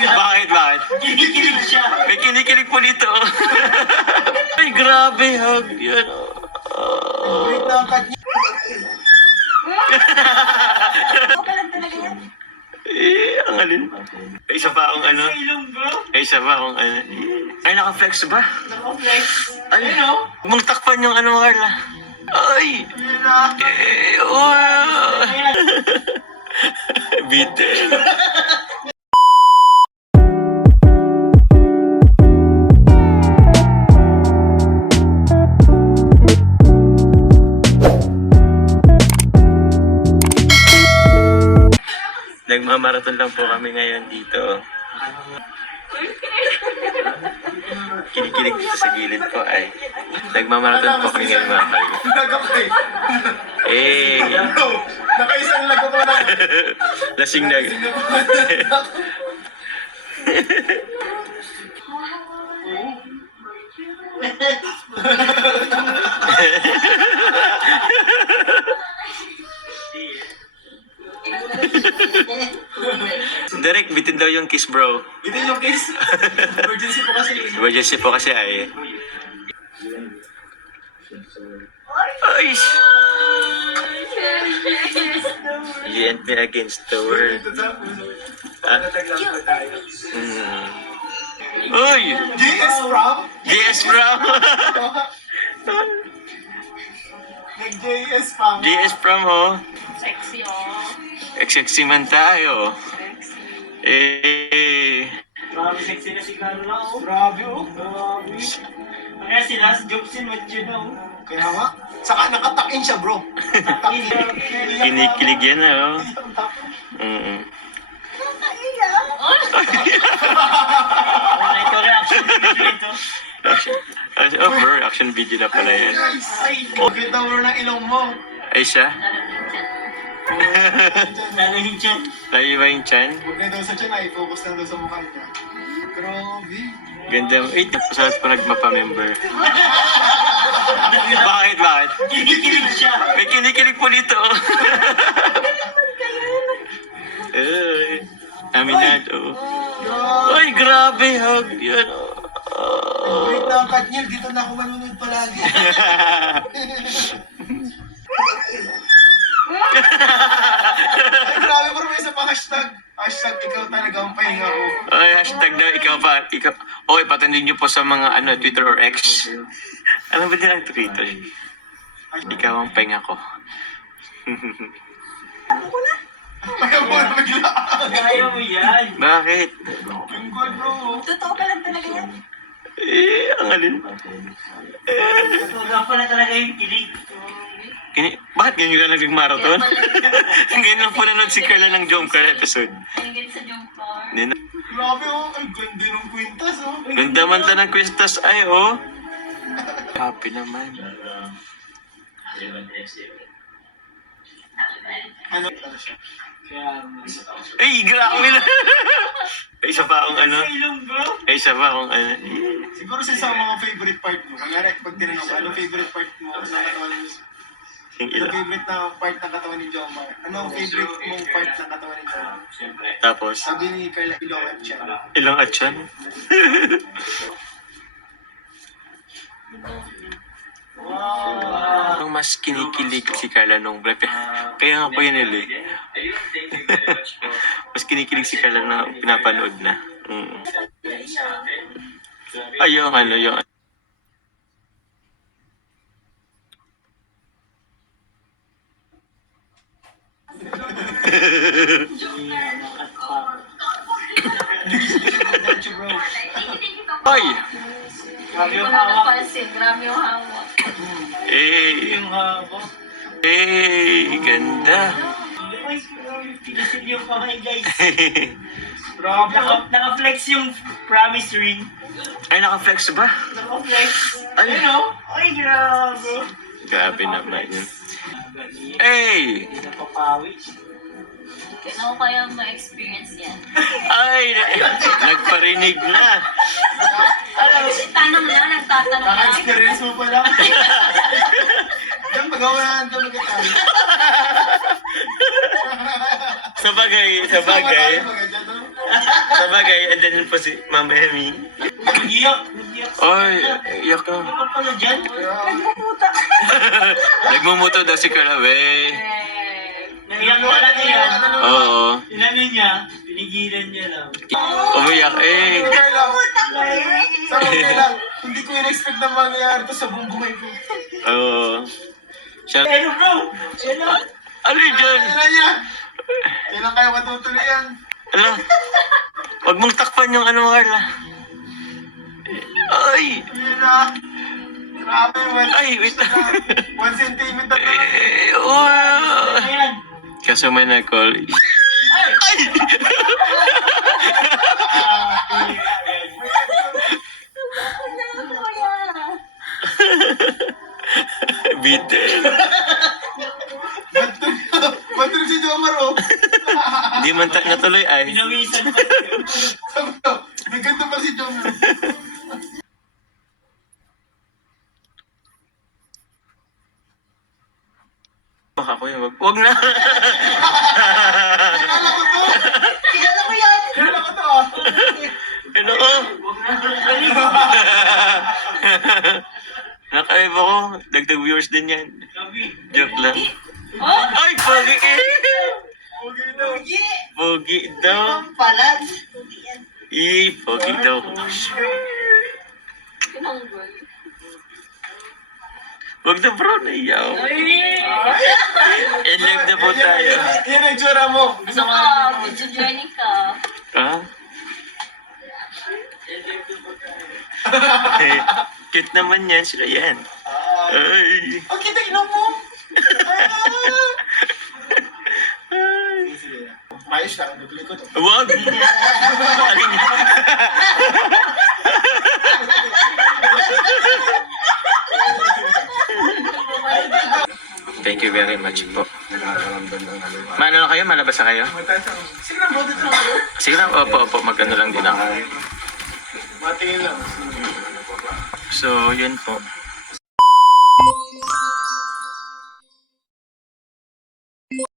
Bakit, bakit? Kinikilig siya. May kinikilig po dito. Ay, grabe, hug. Yan. Wait na ang cut niya. Ako pa lang talaga yan. Ang alin. Ay, isa pa akong ano. Sa ilong, bro. Ay, isa pa akong ano. Ay, naka-flex ba? Naka-flex. Ay, Ano? mong takpan yung ano, Carla. Ay! Ayun na. Bitin. Nagmamarathon lang po kami ngayon dito. Kinikilig dito sa gilid ko ay nagmamarathon po kami ngayon mga kalbo. Nagapay. Eh, Bro, nakaisang lagap pa lang. lasing na. Derek, bitin daw yung kiss, bro. Ito yung case. Emergency po kasi. Emergency po kasi ay. Ay! You and me against the world. Ah? Uy! JS from? JS from! Nag-JS from. JS from, oh. Sexy, oh. Sexy man tayo. Sexy. Eh. Grabe sexy na si Carla, oh. Grabe, oh. Grabe. Kaya si Last Jobsin, what you know? Kaya nga. Saka nakatakin siya, bro. Nakatakin siya. Kinikilig yan, oh. Ito reaction video ito. Action video na pala yan. Ay, kita mo ng ilong mo. Ay siya? Lalahin siya. Layo ba yung chan? Huwag na daw sa tiyan, ay focus lang daw sa mukha niya. Grabe. Ganda. Eh, napasarap pa nagmapa-member. Bakit, bakit? Kinikilig siya. May kinikilig po dito. Ay, aminado. Ay, grabe, hug. Yan. Wait na ang cut niya, dito na ako manunod palagi. Ay, grabe bro, may isa pa hashtag. Hashtag, ikaw talaga ang pahinga ko. Ay, hashtag daw, ikaw pa. Ikaw. Okay, patandin niyo po sa mga ano, Twitter or X. Ano ba nilang Twitter? Ikaw ang pahinga ko. Ayaw mo na bigla. Ayaw mo yan. Bakit? Yung good bro. Totoo pa lang talaga yan. Eh, ang alin. Totoo pa na talaga yung kilig. Bakit ganyan lang nag-marathon? Ngayon lang po nanood si Carla ng Jomcar episode. Ayun sa Jomcar. Grabe oh, ay ganda ng kwintas oh. Ganda man ta ng Quistas ay, oh. Happy naman. Ano? Kaya, Ay, grabe na. Ay, isa pa akong ano. sa ilong bro. Ay, isa pa akong ano. Siguro sa mga favorite part mo. Kanyari, pag tinanong ko, anong favorite part mo ng katawan mo? Yung Ano ila. favorite na part ng katawan ni Jomar? Ano ang favorite mong part ng katawan ni Jomar? Tapos, Sabi ni Carla, ilong at siya. ilang atyan. Wow! Ang mas kinikilig si Carla nung vlog. Kaya nga po yun eh. Mas kinikilig si Carla na pinapanood na. Ay, yung ano, yung Ay! Grabe yung Wala na hawak. pansin. Grabe yung hawak. Eh! Yung hawak. Eh! Ganda! Ay, pinisil yung kamay guys. Grabe. Naka-flex yung promise ring. Ay, naka-flex ba? Naka-flex. Ay. Ano? Ay, grabe. Grabe naman yun. Hey! Hindi napapawi. Kailangan ko kaya ma-experience yan. Ay! Nagparinig na! Kasi tanong na, nagtatanong na. Naka-experience mo pa lang. Diyan, magawa na talaga tayo. Sa bagay, andyan po si Mama Emmy. Nag-iyak. Oy, iyak ka. Ano pala dyan? Nagmumuto daw si Karawe. Naiyak pala na yan. Oo. Inano niya, pinigilan niya lang. Umiyak eh. Sabi ko lang, hindi ko in-expect na mangyayari to sa buong buhay ko. Oo. Siya, Ano bro? Ano? ano yun dyan? Kailan niya? Kailan kaya matutuloy yan? Ala, huwag mong takpan yung ano, Carla. Ay! Yun na. Grabe, Ay, wait lang. 1 centimeter na lang. Ayan. Kaso may nag-call. Ay! Bitter. Ba't rin si Jomar, oh? Di man natuloy ay. Pinawisan pa. Sabi ko, may ganito pa si Jomar. Baka ko yun. Wag na. Kilala ko to! Kilala ko yan! Kilala ko to, ah. Ano ko? Nakalive ako. Dagdag viewers din yan. Joke lang. Ay, pogi eh! Pogi daw. Pogi daw. Palan. Pogi daw. Kinanggol. Wag na bro, naiyaw. In live na po tayo. Yan ang tsura mo. Gusto ko Baka, video journey ka. Ha? Eh, cute naman yan, sila yan. Ay. Ang kita inom mo. Mayos lang, nabili ko to. Wag! Alin yan? Thank you very much po. Maano na kayo? Malabas na kayo? Sige lang, bro, dito lang kayo. Sige lang, opo, mag-ano lang din ako. Matingin lang. So, yun po.